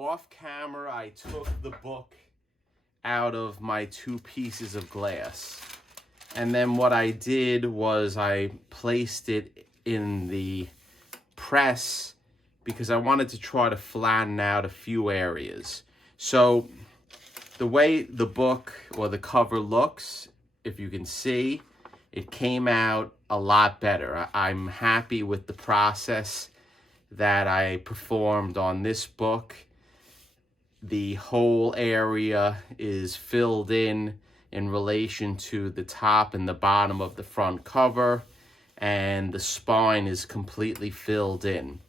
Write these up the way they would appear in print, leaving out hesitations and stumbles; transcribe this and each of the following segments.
off camera, I took the book out of my 2 pieces of glass. And then what I did was I placed it in the press because I wanted to try to flatten out a few areas. So the way the book or the cover looks, if you can see, it came out a lot better. I'm happy with the process that I performed on this book. The whole area is filled in relation to the top and the bottom of the front cover, and the spine is completely filled in.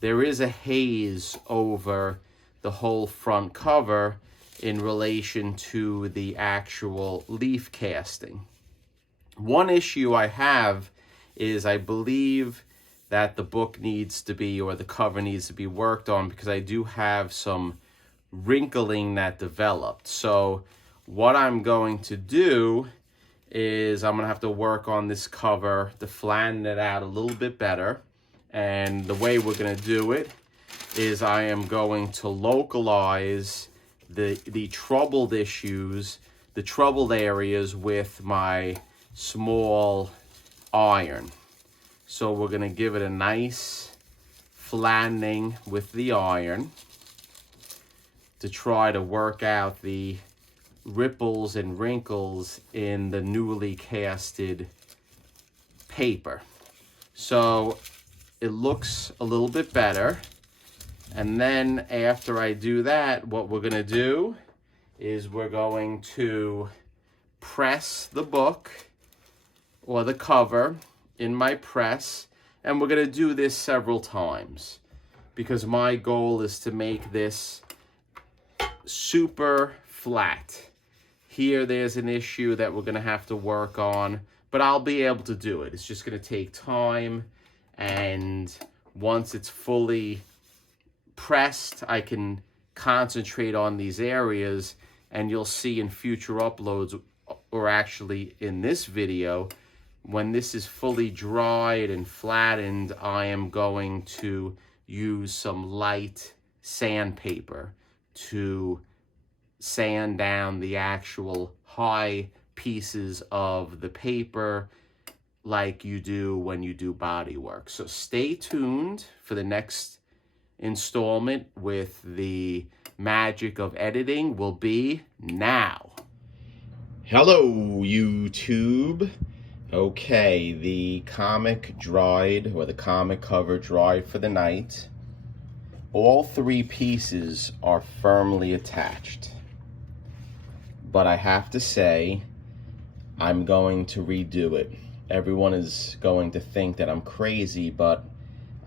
There is a haze over the whole front cover in relation to the actual leaf casting. One issue I have is I believe that the book needs to be, or the cover needs to be worked on, because I do have some wrinkling that developed. So what I'm going to do is I'm gonna have to work on this cover to flatten it out a little bit better. And the way we're gonna do it is I am going to localize the troubled issues, the troubled areas with my small iron. So we're gonna give it a nice flattening with the iron to try to work out the ripples and wrinkles in the newly casted paper. So it looks a little bit better. And then after I do that, what we're gonna do is we're going to press the book or the cover in my press, and we're gonna do this several times because my goal is to make this super flat. Here there's an issue that we're gonna have to work on, but I'll be able to do it. It's just gonna take time, and once it's fully pressed, I can concentrate on these areas, and you'll see in future uploads, or actually in this video, when this is fully dried and flattened, I am going to use some light sandpaper to sand down the actual high pieces of the paper like you do when you do body work. So stay tuned for the next installment with the magic of editing will be now. Hello, YouTube. Okay, the comic dried, or the comic cover dried for the night. All 3 pieces are firmly attached. But I have to say, I'm going to redo it. Everyone is going to think that I'm crazy, but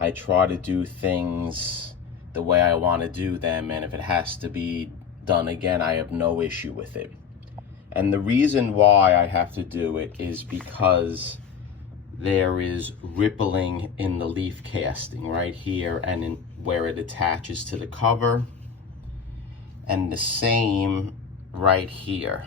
I try to do things the way I want to do them, and if it has to be done again, I have no issue with it. And the reason why I have to do it is because there is rippling in the leaf casting right here and in where it attaches to the cover, and the same right here.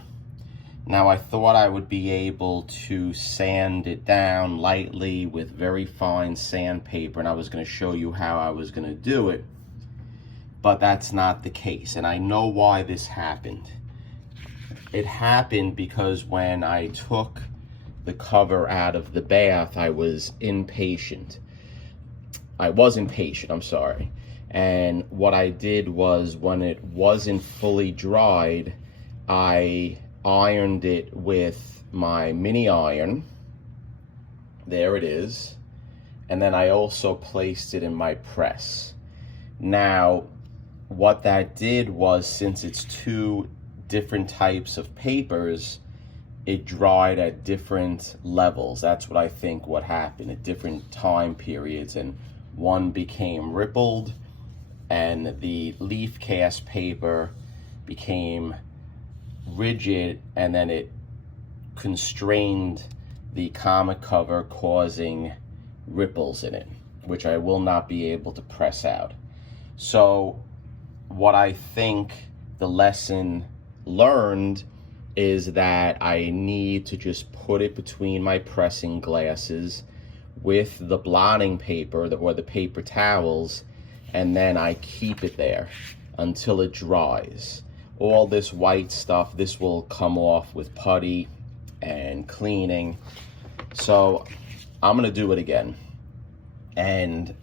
Now I thought I would be able to sand it down lightly with very fine sandpaper, and I was going to show you how I was going to do it, but that's not the case. And I know why this happened. It happened because when I took the cover out of the bath, I was impatient. I'm sorry. And what I did was, when it wasn't fully dried, I ironed it with my mini iron. There it is. And then I also placed it in my press. Now, what that did was, since it's 2 different types of papers, it dried at different levels. That's what I think what happened at different time periods, and one became rippled and the leaf cast paper became rigid, and then it constrained the comic cover, causing ripples in it, which I will not be able to press out. So what I think the lesson learned is that I need to just put it between my pressing glasses with the blotting paper or the paper towels, and then I keep it there until it dries. All this white stuff, this will come off with putty and cleaning. So I'm gonna do it again. And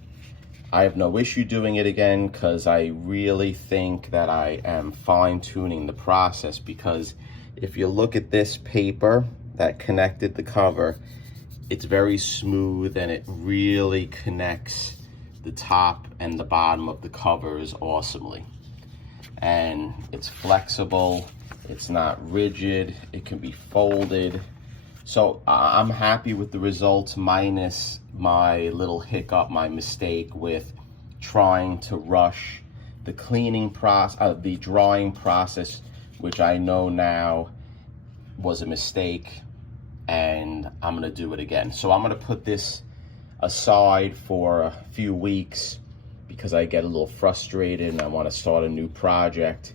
I have no issue doing it again because I really think that I am fine-tuning the process, because if you look at this paper that connected the cover, it's very smooth and it really connects the top and the bottom of the covers awesomely. And it's flexible, it's not rigid, it can be folded. So I'm happy with the results, minus my little hiccup, my mistake with trying to rush the cleaning process, the drying process, which I know now was a mistake, and I'm gonna do it again. So I'm gonna put this aside for a few weeks because I get a little frustrated and I want to start a new project,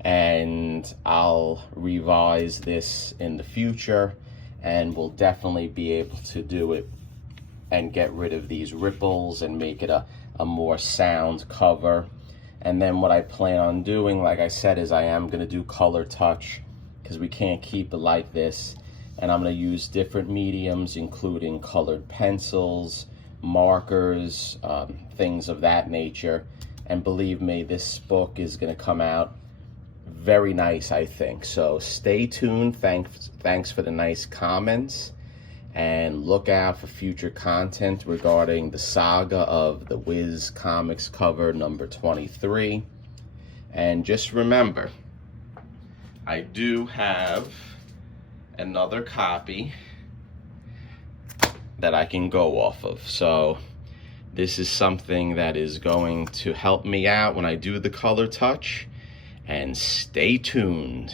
and I'll revise this in the future, and we'll definitely be able to do it and get rid of these ripples and make it a more sound cover. And then what I plan on doing, like I said, is I am going to do color touch, because we can't keep it like this. And I'm going to use different mediums, including colored pencils, markers, things of that nature. And believe me, this book is going to come out very nice, I think. So stay tuned. Thanks for the nice comments, and look out for future content regarding the saga of the Wiz Comics cover number 23. And just remember, I do have another copy that I can go off of. So this is something that is going to help me out when I do the color touch. And stay tuned.